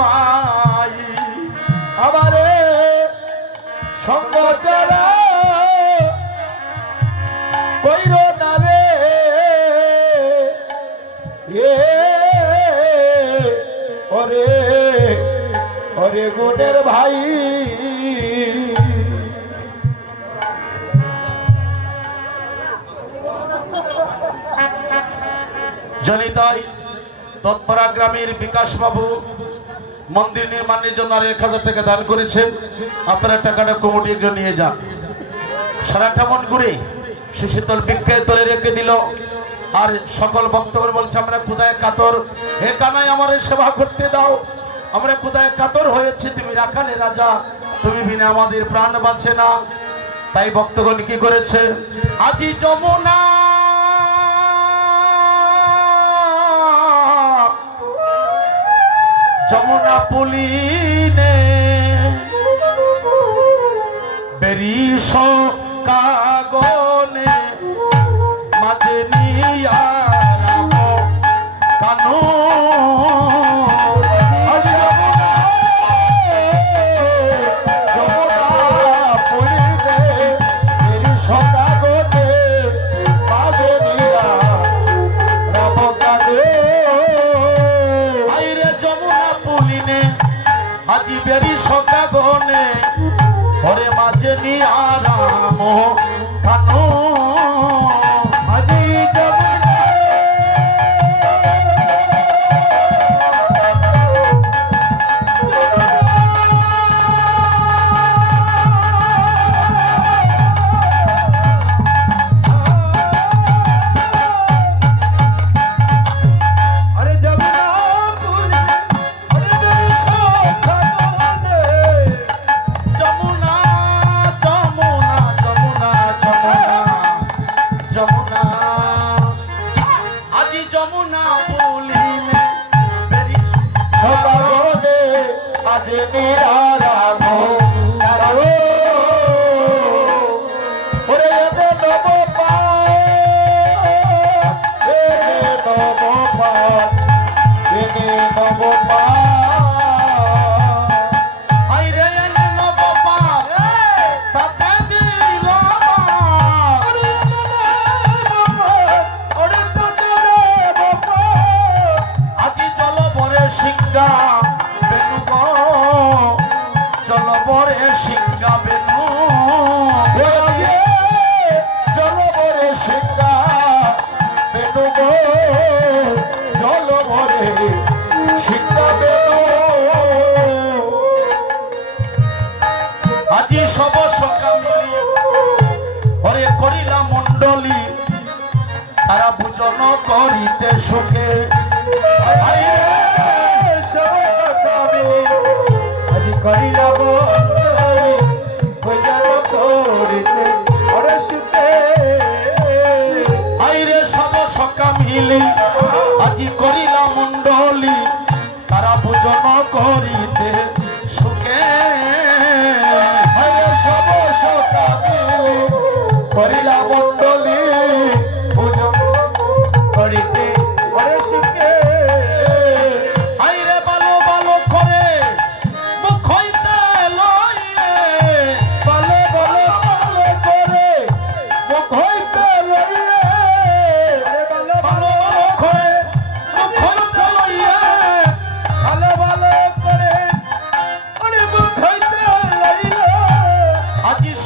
ভাই আমারে সঙ্গ চারা কইর না রে ওরে ওরে গুণের ভাই জনিতাই তৎপরা গ্রামের বিকাশ বাবু মন্দির নির্মাণের জন্য আর 1000 টাকা দান করেছেন। আপনারা টাকাটা কমিটি একজন নিয়ে যান। সারাটা মন ঘুরে সুশীতল বৃক্ষের তলে রেখে দিল। আর সকল ভক্তগণ বলছে আমরা কোথায় কাতর, হে কানাই আমার সেবা করতে দাও, আমরা কোথায় কাতর হয়েছি, তুমি রাখালে রাজা, তুমি বিনা আমাদের প্রাণ বাঁচে না। তাই ভক্তগণ কি করেছে, আজি যমুনা যমুনা পুলিনে বেরিস কাগনে মাঝে নিয়া রাম কানু আজি বেরি সকাগনে ওরে মাঝে নিয়া রাম কানু আজি যমুনা সিংহা বেনু গো চল বরে সিংহা বেনু চল বরে সিংহা বেনু গো চল বরে সিংহা বেনু আজি সব সকালে হরে করিলা মণ্ডলী তারা ভোজন করিতে সুখে করিলা ভোজন করিতে ওরে সুখে আইরে সব সকা মিলি আজি করিলা মণ্ডলী তারা ভোজন করিতে সুখে আইরে সব সকা মিলি করিলা মণ্ডলী ভোজন করিতে ওরে সুখে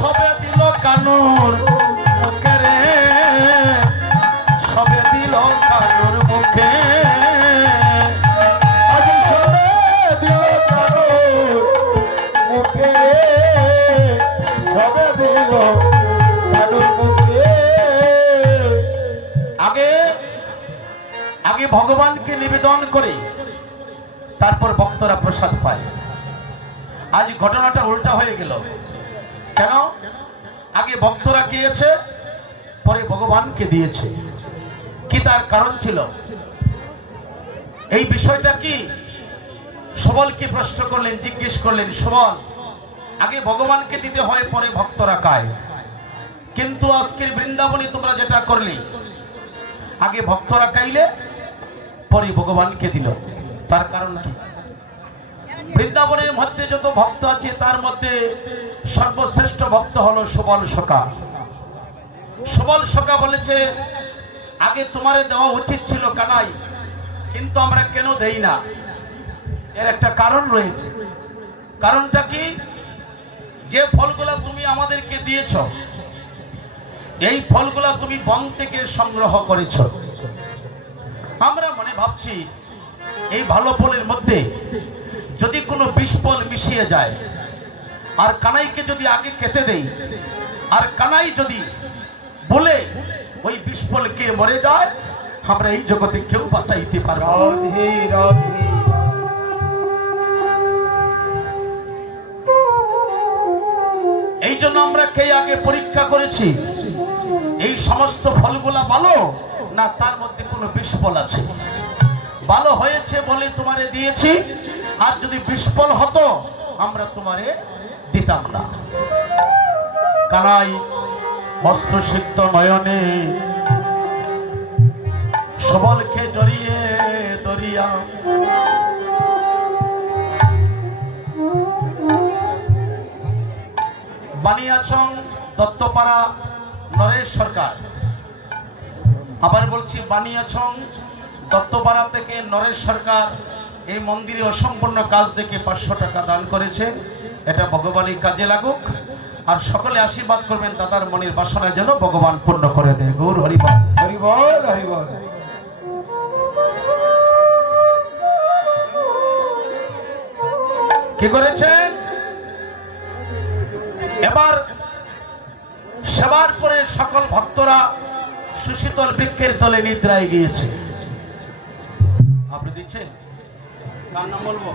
সবে দিল কানুর মুখে রে, সবে দিল কানুর মুখে, আজ সবে দিল কানুর মুখে, সবে দিল কানুর মুখে। আগে আগে ভগবানকে নিবেদন করে তারপর ভক্তরা প্রসাদ পায়। আজ ঘটনাটা উল্টা হয়ে গেল। কেন? আগে ভক্তরা খেয়েছে, পরে ভগবানকে দিয়েছে। কি তার কারণ ছিল? এই বিষয়টা কি? সবলকে প্রশ্ন করলেন, জিজ্ঞেস করলেন, সবল আগে ভগবানকে দিতে হয়, পরে ভক্তরা খায়, কিন্তু আজকের বৃন্দাবনে তোমরা যেটা করলে, আগে ভক্তরা খাইলে পরে ভগবানকে দিল, তার কারণ কি? বৃন্দাবনের মধ্যে যত ভক্ত আছে তার মধ্যে সর্বশ্রেষ্ঠ ভক্ত হলো সুবল সখা। সুবল সখা বলেছে, আগে তোমারে দেওয়া উচিত ছিল কানাই, কিন্তু আমরা কেন দেই না? এর একটা কারণ রয়েছে। কারণটা কি? যে ফলগুলা তুমি আমাদেরকে দিয়েছ, এই ফলগুলা তুমি বন থেকে সংগ্রহ করেছ। আমরা মনে ভাবছি এই ভালো ফলের মধ্যে যদি কোনো বিষ ফল মিশিয়ে যায়, আর কানাইকে যদি আগে খেতে দেই, আর কানাই যদি বলে ওই বিষ ফল কে মরে যায়, আমরা এই জগতে কেউ বাঁচাইতে পারবো না। রাধে রাধে। এই জন্য আমরা কে আগে পরীক্ষা করেছি এই সমস্ত ফলগুলা ভালো না তার মধ্যে কোনো বিষ ফল আছে। ভালো হয়েছে বলে তোমারে দিয়েছি, আর যদি বিষ ফল হতো আমরা তোমারে দিতাম না। কানাই অস্ত্রসিক্ত নয়নে সবলকে জড়িয়ে দরিয়া, বানিয়াছং দত্তপাড়া নরেশ সরকার। আবার বলছি, বানিয়াছং দত্তপাড়া থেকে নরেশ সরকার এই মন্দিরে অসম্পূর্ণ কাজ দেখে 500 টাকা দান করেছেন। এটা ভগবানই কাজে লাগুক, আর সকলে আশীর্বাদ করবেন দাদার মনের বাসনা যেন ভগবান পূর্ণ করে দেয়। গৌর হরিবল হরিবল হরিবল। কি করেছেন? এবার সেবার পরে সকল ভক্তরা সুশীতল বৃক্ষের তলে নিদ্রায় গিয়েছে। আপনি দিচ্ছেন? কার নাম বলবো?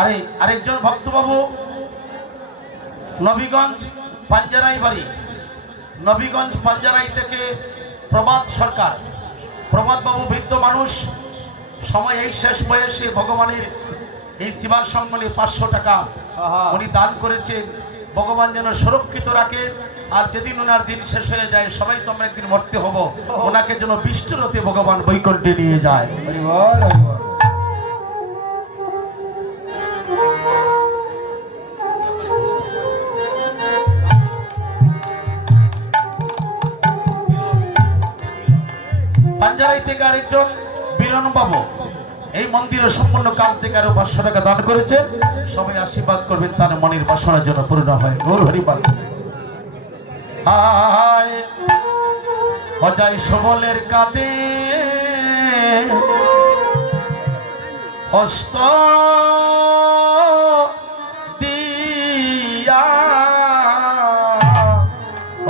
আরে আরেকজন ভক্তবাবু নবীগঞ্জ পাঞ্জারাই বাড়ি, নবীগঞ্জ পাঞ্জারাই থেকে প্রভাত সরকার। প্রভাত বাবু বৃদ্ধ মানুষ, সময় এই শেষ বয়সে ভগবানের এই সেবার সম্মানে 500 টাকা উনি দান করেছেন। ভগবান যেন সুরক্ষিত রাখে, আর যেদিন ওনার দিন শেষ হয়ে যায়, সবাই তো আমরা একদিন মরতে হব, ওনাকে যেন বিষ্ণুরতে ভগবান বৈকুণ্ঠে নিয়ে যায়। হরিবল হরিবল। পাঞ্জারাই থেকে আরেকজন বীরন বাবু এই মন্দিরের সম্পূর্ণ কাজ থেকে আরো 500 টাকা দান করেছে। সবাই আশীর্বাদ করবেন তার মনের বাসনার জন্য পূর্ণ হয়। গৌর হরিবল। হায় অজয় সবলের কাঁধে হস্ত দিয়া,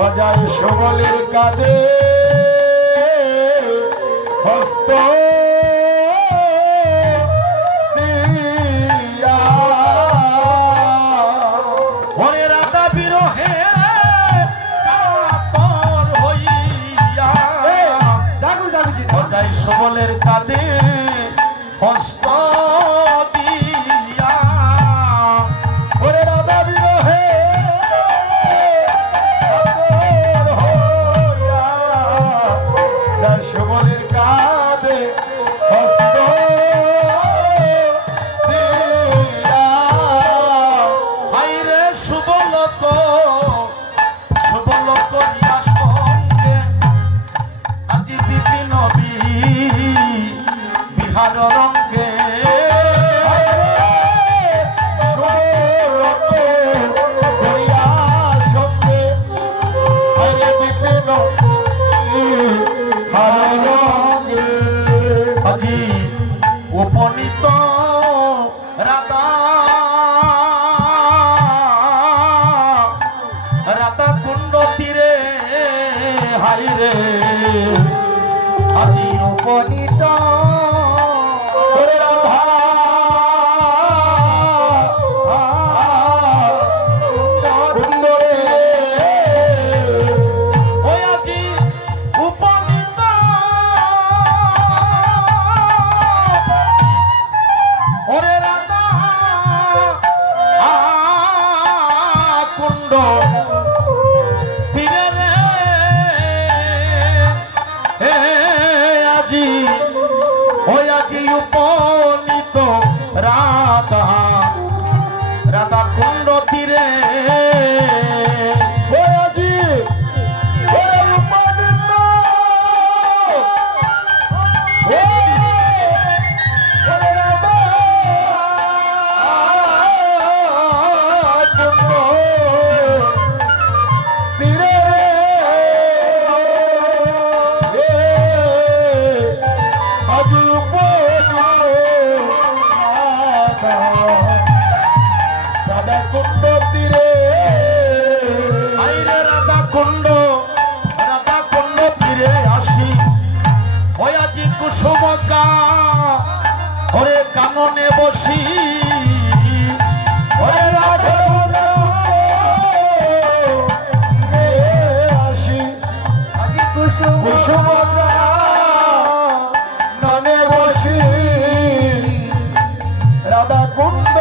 অজয় সবলের কাঁধে হস্ত দিয়া, ওরে রাধা বিরহে কাতর হইয়া, অজয় সবলের কাঁধে হস্ত দিয়া, ওরে রাধা বিরহে কাতর হইয়া, তার সবলের কাঁধে হস্ত দিয়া। হাইরে শুভলোক শুভলোক ইয়া সঙ্গে আজি বিপিন বিহার রঙ্গে, আজি উপনীত রাধা রাধা কুণ্ড তীরে, হাইরে আজি উপনীত ওই আজি উপনীত ওরে রাধা কুণ্ড তীরে রে আজি আজি উপনীত রাধা রাধা কুণ্ড তীরে আজি ওরে উপনীত ওরে রাধা কুণ্ড তীরে আজি উপনীত রাধা কুণ্ড তীরে আইরে রাধা কুণ্ড তীরে আসি ওই আজি কুসুমকা ওরে কাননে বসি ওরে রাধা আসি আজি কুসুম ননে বসি রাধা কুণ্ড